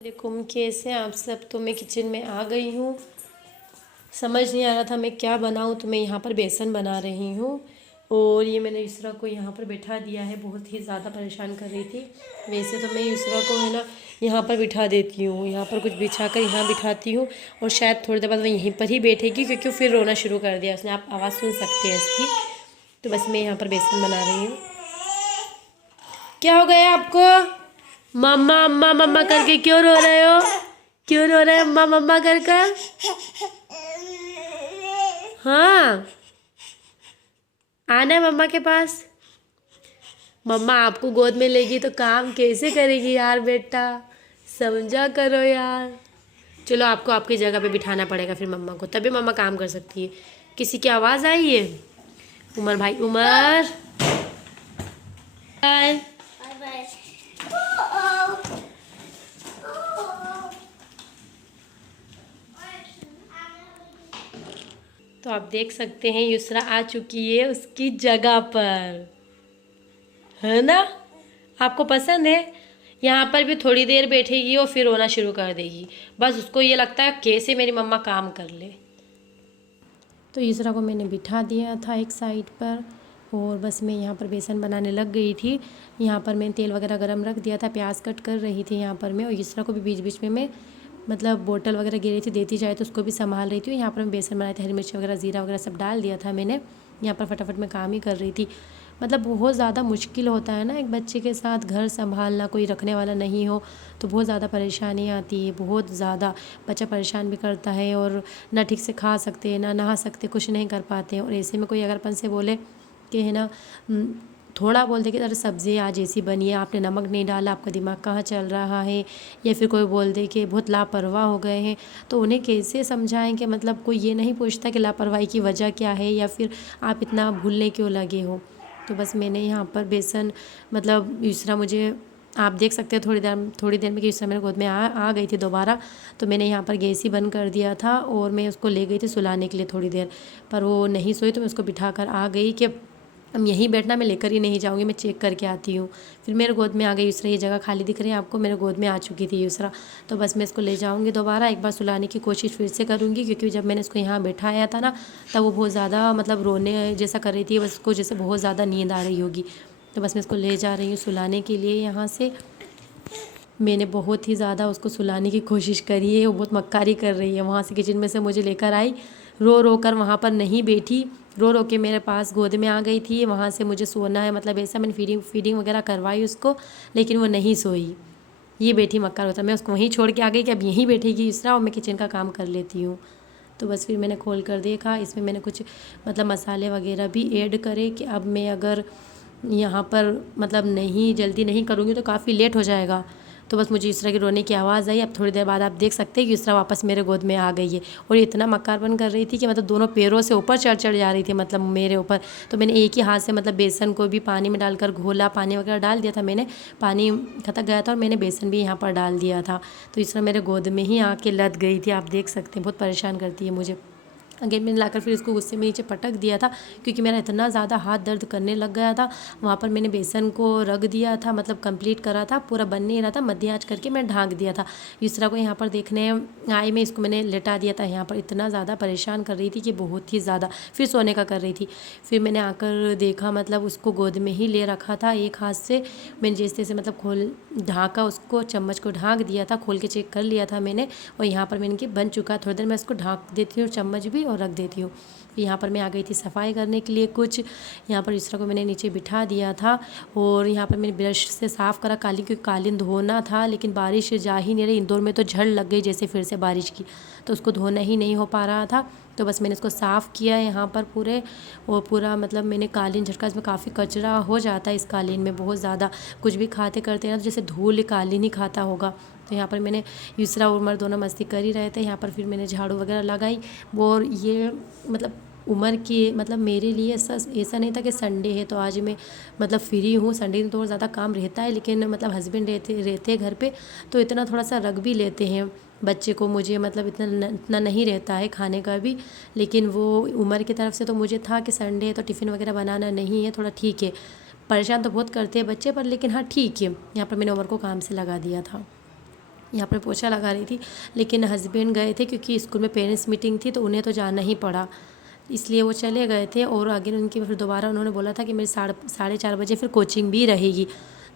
वालेकुम, कैसे हैं आप सब। तो मैं किचन में आ गई हूँ। समझ नहीं आ रहा था मैं क्या बनाऊँ, तो मैं यहाँ पर बेसन बना रही हूँ। और ये मैंने युसरा को यहाँ पर बैठा दिया है, बहुत ही ज़्यादा परेशान कर रही थी। वैसे तो मैं युसरा को है ना यहाँ पर बिठा देती हूँ, यहाँ पर कुछ बिछा कर यहाँ बिठाती हूँ। और शायद थोड़ी देर बाद वो यहीं पर ही बैठेगी, क्योंकि फिर रोना शुरू कर दिया उसने। आप आवाज़ सुन सकते हैं इसकी। तो बस मैं यहाँ पर बेसन बना रही हूँ। क्या हो गया आपको? मम्मा अम्मा मम्मा करके क्यों रो रहे हो? क्यों रो रहे हो अम्मा मम्मा कर कर? हाँ, आना है मम्मा के पास। मम्मा आपको गोद में लेगी तो काम कैसे करेगी यार बेटा, समझा करो यार। चलो आपको आपकी जगह पे बिठाना पड़ेगा फिर मम्मा को, तभी मम्मा काम कर सकती है। किसी की आवाज़ आई है? उमर भाई, उमर बाय। तो आप देख सकते हैं युसरा आ चुकी है उसकी जगह पर, है ना। आपको पसंद है? यहाँ पर भी थोड़ी देर बैठेगी और फिर रोना शुरू कर देगी। बस उसको ये लगता है कैसे मेरी मम्मा काम कर ले। तो युसरा को मैंने बिठा दिया था एक साइड पर, और बस मैं यहाँ पर बेसन बनाने लग गई थी। यहाँ पर मैंने तेल वगैरह गरम रख दिया था, प्याज कट कर रही थी यहाँ पर मैं। और युसरा को भी बीच बीच में मैं मतलब बोतल वगैरह गिरी थी, देती जाए तो उसको भी संभाल रही थी। यहाँ पर मैं बेसन बनाए थे, हरी मिर्च वगैरह ज़ीरा वगैरह सब डाल दिया था मैंने। यहाँ पर फटाफट मैं काम ही कर रही थी। मतलब बहुत ज़्यादा मुश्किल होता है ना एक बच्चे के साथ घर संभालना, कोई रखने वाला नहीं हो तो बहुत ज़्यादा परेशानी आती है, बहुत ज़्यादा। बच्चा परेशान भी करता है, और ना ठीक से खा सकते ना नहा सकते, कुछ नहीं कर पाते हैं। और ऐसे में कोई अगर अपन से बोले कि है ना थोड़ा बोल दे कि अरे सब्ज़ी आज ऐसी बनी है, आपने नमक नहीं डाला, आपका दिमाग कहाँ चल रहा है, या फिर कोई बोल दे कि बहुत लापरवाह हो गए हैं, तो उन्हें कैसे समझाएं कि मतलब कोई ये नहीं पूछता कि लापरवाही की वजह क्या है, या फिर आप इतना भूलने क्यों लगे हो। तो बस मैंने यहाँ पर बेसन मतलब युसरा मुझे आप देख सकते हैं थोड़ी देर में कि युसरा मेरे गोद में आ गई थी दोबारा। तो मैंने यहाँ पर गैस ही बंद कर दिया था, और मैं उसको ले गई थी सुलाने के लिए थोड़ी देर, पर वो नहीं सोई। तो मैं उसको बिठा कर आ गई कि हम यहीं बैठना, मैं लेकर ही नहीं जाऊँगी, मैं चेक करके आती हूँ। फिर मेरे गोद में आ गई युसरा। ये जगह खाली दिख रही है आपको, मेरे गोद में आ चुकी थी युसरा। तो बस मैं इसको ले जाऊँगी दोबारा, एक बार सुलाने की कोशिश फिर से करूँगी, क्योंकि जब मैंने इसको यहाँ बैठाया था ना, तब वो बहुत ज़्यादा मतलब रोने जैसा कर रही थी, बस उसको जैसे बहुत ज़्यादा नींद आ रही होगी। तो बस मैं इसको ले जा रही हूँ सुलाने के लिए यहाँ से। मैंने बहुत ही ज़्यादा उसको सुलाने की कोशिश करी है, वो बहुत मक्कारी कर रही है। वहाँ से किचन में से मुझे लेकर आई, रो रो कर वहाँ पर नहीं बैठी, रो रो के मेरे पास गोद में आ गई थी। वहाँ से मुझे सोना है, मतलब ऐसा मैंने फीडिंग वगैरह करवाई उसको, लेकिन वो नहीं सोई, ये बैठी मक्कार होता। मैं उसको वहीं छोड़ के आ गई कि अब यहीं बैठेगी इसरा, और मैं किचन का काम कर लेती हूँ। तो बस फिर मैंने खोल कर देखा, इसमें मैंने कुछ मतलब मसाले वगैरह भी ऐड करे कि अब मैं अगर यहाँ पर मतलब नहीं जल्दी नहीं करूँगी तो काफ़ी लेट हो जाएगा। तो बस मुझे युसरा की रोने की आवाज़ आई। अब थोड़ी देर बाद आप देख सकते हैं कि युसरा वापस मेरे गोद में आ गई है, और ये इतना मक्कारपन कर रही थी कि मतलब दोनों पैरों से ऊपर चढ़ जा रही थी, मतलब मेरे ऊपर। तो मैंने एक ही हाथ से मतलब बेसन को भी पानी में डालकर घोला, पानी वगैरह डाल दिया था मैंने, पानी खत्म गया था, और मैंने बेसन भी यहाँ पर डाल दिया था। तो युसरा मेरे गोद में ही आके लद गई थी, आप देख सकते हैं। बहुत परेशान करती है मुझे। अगेन मैंने लाकर फिर इसको गुस्से में नीचे पटक दिया था, क्योंकि मेरा इतना ज़्यादा हाथ दर्द करने लग गया था। वहाँ पर मैंने बेसन को रख दिया था, मतलब कंप्लीट करा था, पूरा बन नहीं रहा था, मध्य आंच करके मैं ढाँक दिया था। युसरा को यहाँ पर देखने आई मैं, इसको मैंने लेटा दिया था यहाँ पर। इतना ज़्यादा परेशान कर रही थी कि बहुत ही ज़्यादा, फिर सोने का कर रही थी। फिर मैंने आकर देखा, मतलब उसको गोद में ही ले रखा था एक हाथ से। मैंने जैसे तैसे मतलब खोल ढाँका, उसको चम्मच को ढाँक दिया था, खोल के चेक कर लिया था मैंने। और यहाँ पर मैंने कि बन चुका, थोड़ी देर मैं इसको ढाँक देती हूँ चम्मच भी, और रख देती हूँ। यहाँ पर मैं आ गई थी सफाई करने के लिए कुछ। यहाँ पर युसरा को मैंने नीचे बिठा दिया था, और यहाँ पर मैंने ब्रश से साफ़ करा कालीन, क्योंकि कालीन धोना था, लेकिन बारिश जा ही नहीं रही। इंदौर में तो झड़ लग गई जैसे फिर से बारिश की, तो उसको धोना ही नहीं हो पा रहा था। तो बस मैंने इसको साफ़ किया यहाँ पर पूरे, और पूरा मतलब मैंने कालीन झटका, इसमें काफ़ी कचरा हो जाता है इस कालीन में बहुत ज़्यादा। कुछ भी खाते करते हैं ना, जैसे धूल कालीन ही खाता होगा। तो यहाँ पर मैंने युसरा और उमर दोनों मस्ती कर ही रहे थे। यहाँ पर फिर मैंने झाड़ू वगैरह लगाई। और ये मतलब उमर की मतलब मेरे लिए ऐसा नहीं था कि संडे है तो आज मैं मतलब फ्री हूँ। संडे में तो और ज़्यादा काम रहता है, लेकिन मतलब हस्बैंड रहते घर पे, तो इतना थोड़ा सा रख भी लेते हैं बच्चे को। मुझे मतलब इतना नहीं रहता है खाने का भी, लेकिन वो उमर की तरफ से तो मुझे था कि संडे है तो टिफ़िन वगैरह बनाना नहीं है, थोड़ा ठीक है। परेशान तो बहुत करते हैं बच्चे पर, लेकिन हाँ ठीक है। यहाँ पर मैंने उमर को काम से लगा दिया था। यहाँ पर पोछा लगा रही थी, लेकिन हस्बैंड गए थे क्योंकि स्कूल में पेरेंट्स मीटिंग थी तो उन्हें तो जाना ही पड़ा, इसलिए वो चले गए थे। और आगे उनकी फिर दोबारा उन्होंने बोला था कि मेरी 4:30 बजे फिर कोचिंग भी रहेगी।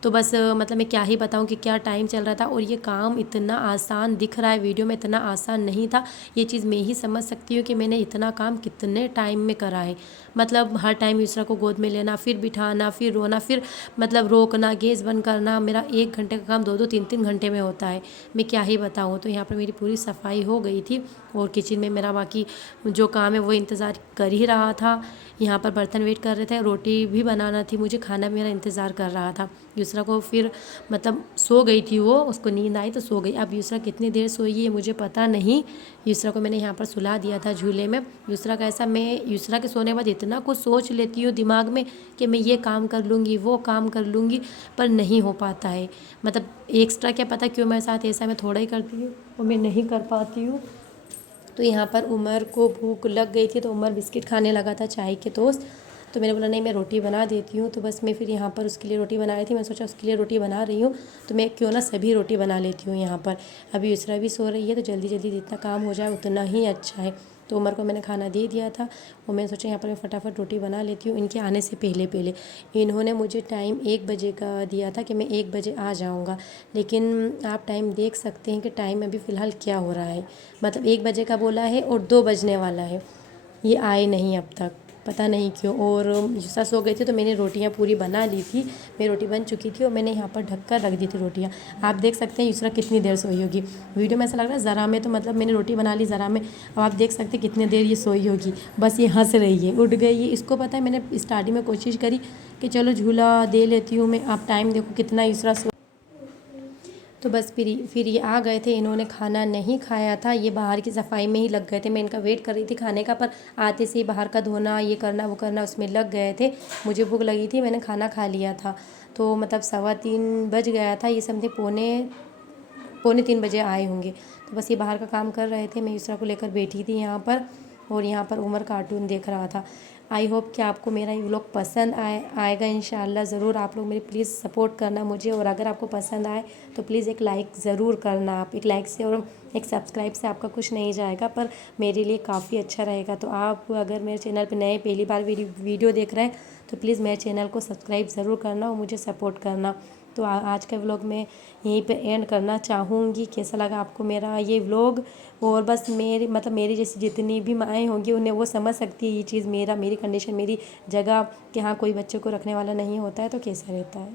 तो बस मतलब मैं क्या ही बताऊं कि क्या टाइम चल रहा था, और ये काम इतना आसान दिख रहा है वीडियो में, इतना आसान नहीं था। ये चीज़ मैं ही समझ सकती हूँ कि मैंने इतना काम कितने टाइम में करा है। मतलब हर टाइम यूसरा को गोद में लेना, फिर बिठाना, फिर रोना, फिर मतलब रोकना, गैस बंद करना, मेरा 1 घंटे का काम 2-2 3-3 घंटे में होता है। मैं क्या ही बताऊँ। तो यहाँ पर मेरी पूरी सफाई हो गई थी और किचन में मेरा बाकी जो काम है वो इंतज़ार कर ही रहा था। यहाँ पर बर्तन वेट कर रहे थे, रोटी भी बनाना थी मुझे, खाना भी मेरा इंतज़ार कर रहा था। यूसरा को फिर मतलब सो गई थी वो, उसको नींद आई तो सो गई। अब यूसरा कितनी देर सोई है मुझे पता नहीं। यूसरा को मैंने यहाँ पर सुला दिया था झूले में। यूसरा का ऐसा, मैं यूसरा के सोने के बाद इतना कुछ सोच लेती हूँ दिमाग में कि मैं ये काम कर लूँगी, वो काम कर लूँगी, पर नहीं हो पाता है। मतलब एक्स्ट्रा क्या पता क्यों मेरे साथ ऐसा, मैं थोड़ा ही करती हूँ और मैं नहीं कर पाती हूँ। तो यहाँ पर उमर को भूख लग गई थी तो उमर बिस्किट खाने लगा था चाय के दोस्त। तो मैंने बोला नहीं मैं रोटी बना देती हूँ। तो बस मैं फिर यहाँ पर उसके लिए रोटी बना रही थी। मैंने सोचा उसके लिए रोटी बना रही हूँ तो मैं क्यों ना सभी रोटी बना लेती हूँ यहाँ पर। अभी यूसरा भी सो रही है तो जल्दी जल्दी जितना काम हो जाए उतना ही अच्छा है। तो उमर को मैंने खाना दे दिया था और मैंने सोचा यहाँ पर मैं फटाफट रोटी बना लेती हूँ इनके आने से पहले पहले। इन्होंने मुझे टाइम 1 बजे का दिया था कि मैं 1 बजे आ जाऊँगा, लेकिन आप टाइम देख सकते हैं कि टाइम अभी फ़िलहाल क्या हो रहा है। मतलब 1 बजे का बोला है और 2 बजने वाला है, ये आए नहीं अब तक, पता नहीं क्यों। और यूसरा सो गई थी तो मैंने रोटियां पूरी बना ली थी, मेरी रोटी बन चुकी थी और मैंने यहाँ पर ढक कर रख दी थी रोटियां। आप देख सकते हैं यूसरा कितनी देर सोई होगी। वीडियो में ऐसा लग रहा है ज़रा में, तो मतलब मैंने रोटी बना ली ज़रा में। अब आप देख सकते हैं कितनी देर ये सोई होगी। बस ये हंस रही है, उठ गई है। इसको पता है मैंने स्टार्टिंग में कोशिश करी कि चलो झूला दे लेती हूँ मैं। आप टाइम देखो कितना यूसरा सो। तो बस फिर ये आ गए थे, इन्होंने खाना नहीं खाया था, ये बाहर की सफाई में ही लग गए थे। मैं इनका वेट कर रही थी खाने का, पर आते से ही बाहर का धोना, ये करना वो करना, उसमें लग गए थे। मुझे भूख लगी थी, मैंने खाना खा लिया था। तो मतलब 2:15 बज गया था, ये समझे पौने पौने 3 बजे आए होंगे। तो बस ये बाहर का काम कर रहे थे, मैं यूसरा को लेकर बैठी थी यहाँ पर और यहाँ पर उमर कार्टून देख रहा था। आई होप कि आपको मेरा ये व्लॉग पसंद आएगा इंशाल्लाह। ज़रूर आप लोग मेरी प्लीज़ सपोर्ट करना मुझे, और अगर आपको पसंद आए तो प्लीज़ एक लाइक ज़रूर करना। आप एक लाइक से और एक सब्सक्राइब से आपका कुछ नहीं जाएगा, पर मेरे लिए काफ़ी अच्छा रहेगा। तो आप अगर मेरे चैनल पर नए पहली बार वीडियो देख रहे हैं तो प्लीज़ मेरे चैनल को सब्सक्राइब ज़रूर करना और मुझे सपोर्ट करना। तो आज का व्लॉग मैं यहीं पे एंड करना चाहूँगी। कैसा लगा आपको मेरा ये व्लॉग? और बस मेरी जैसी जितनी भी माएँ होंगी उन्हें वो समझ सकती है ये चीज़, मेरी कंडीशन, मेरी जगह कि हाँ कोई बच्चे को रखने वाला नहीं होता है तो कैसा रहता है।